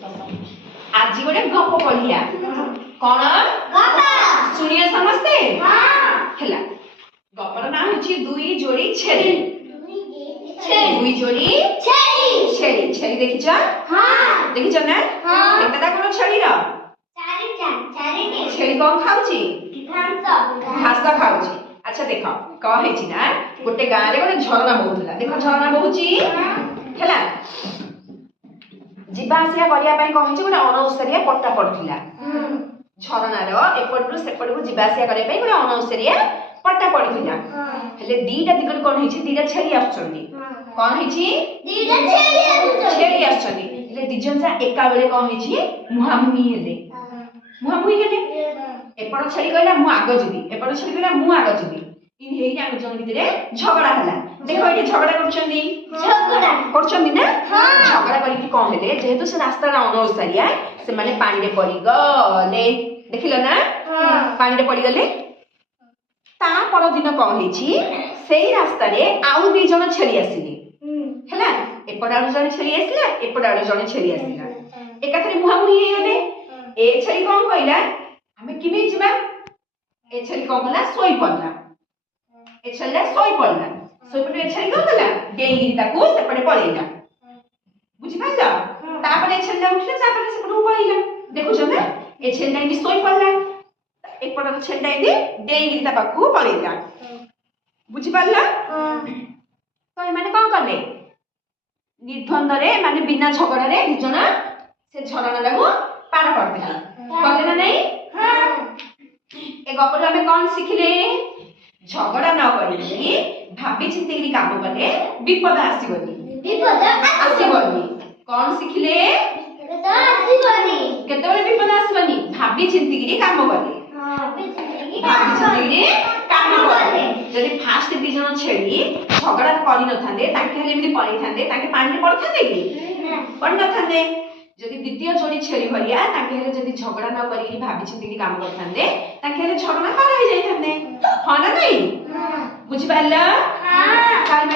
आज गोटे गप पढ़िया कौन शुणिए समस्ते है गपर ना हूँ दुई जोड़ी छेली दुई जोड़ी छेली छेली देखिच देखिच ना केतटा कोन छेली रो छेली कौन खाउची घास खाउची। अच्छा देख कह हेची ना गोटे गाँ रे गोटे झरना बहुला देख झरना बहुची हैला जीवा आसिया करिया पई कहिची गोटे अनौसरिया पट्टा पड़थिला झरना रो एपटु सेपटु जीवा आसिया करिया पई गोटे अनौसरिया पट्टा पड़थिला हेले दीटा दिगट कोन हेची दीटा छेली आछंदी कोन हेची दीटा छेली आछंदी हेले दिजन जा एका बेले कोन हेची मुहामुही हेले मुहामुही हेले एपड़ छेली कहला मु आगो जीबी एपड़ छेली कहला मु आगो जीबी इन हेई आगो जन भितरे झगड़ा हला देखो एठी झगड़ा करछंदी ना झगड़ा करी कोन हेले जेहेतु से रास्ता रा अनौसरिया से माने पानी रे पड़ी गले देखिलो ना पानी रे पड़ी गले ता पर दिन कोन हेची सेही रास्ता रे आउ दी जण छेली आसीले हैला एपड़ आडू जण छेली आसीला एपड़ आडू जण छेली आसीला एकाथरे मुहामुही हे गले ए छेली कोन कहला हमें किमी जिबा ए छेली कोन कहला सोई पड़ला ए छेली सोई पड़ला सोई पड़े ए छेली कोन कहला डेंगी ताकू सेपटे पळेला बुझि पाइला तापरे ए छेली उठले तापरे सेपटे पळेला देखु छ ना ए छेली नै सोई पड़ला एक पड़ छेली नै डेंगी ता पाकू पळेला बुझि पाइला तो ए माने कोन करले निर्द्वंद रे माने बिना झगड़ा रे दुजना से झरना लागू पार कर देला करले ना नहीं ए गपर हमें कौन सिखले झगड़ा न करी भाबी चिंती काम कले विपद आसीबनी कौन सिखले केतबेले विपद आसीबनी भाबी चिंती काम कले जदि फास्ट दी जन छेड़ी झगड़ा करी न थांदे ताके हेले एमि पळै थांदे ताके पानी रे पड़थांदे कि पड़ न थांदे जदि द्वितीय जोड़ी छेली भरिया ताके हेले जदि झगड़ा न करी भाबी चिंती काम करथांदे ताके हेले झगड़ा पार हो जाई थांदे हां ना नहीं बुझि पाइला हां